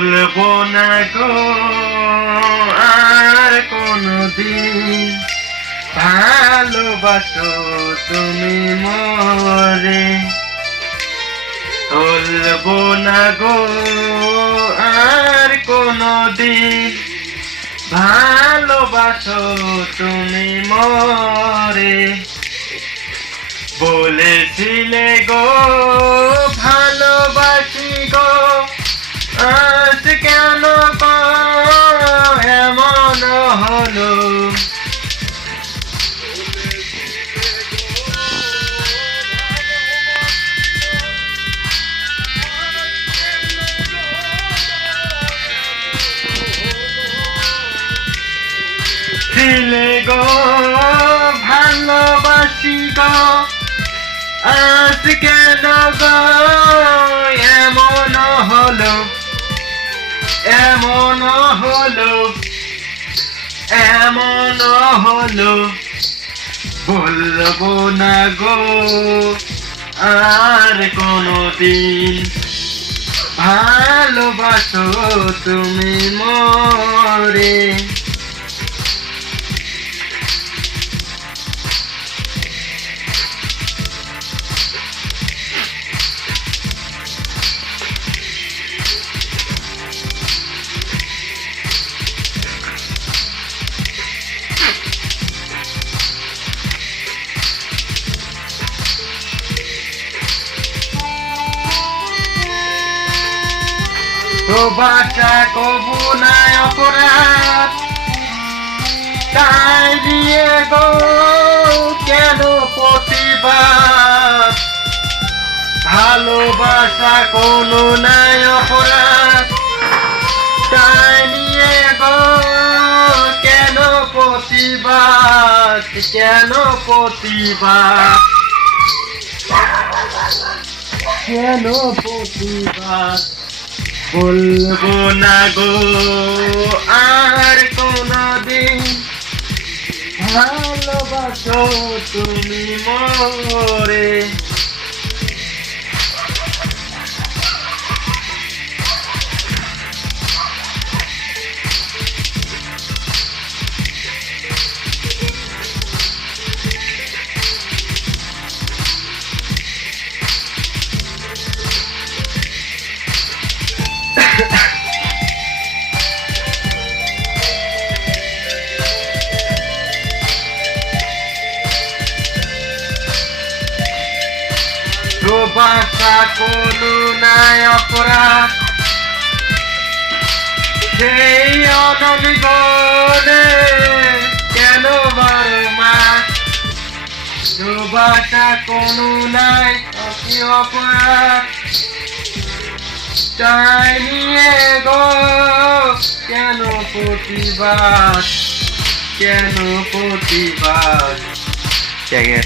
বলবো না গো আর কোনদিন ভালোবাসো তুমি মরে। বলবো না গো আর কোনদিন ভালোবাসো তুমি মরে। বলেছিলে গো ভালোবাসি গো, আজ কেন গো এমন হলো। ছিলে গো ভালোবাসি গো, আজ কেন গো এমন হলো, এমন হলো, এমন হলো। বলবো না গো আর কোনদিন ভালোবাসো তুমি মরে। বাসা কবু নাই অপরাধ, তাই দিয়ে গো কেন প্রতিবাদ। ভালোবাসা কোনো নাই অপরাধ, তাই নিয়ে গো কেন প্রতিবাদ, কেন প্রতিবাদ, কেন প্রতিবাদ। বলবো না গো আর কোনদিন ভালোবাসো তুমি মরে। বাসা কোনো নাই অপরাধ, সেই অনবিগণে কেন বারো মাস। বাসা কোনো নাই অপরাধ, তাই নিয়ে গো কেন প্রতিবাদ, কেন প্রতিবাদ।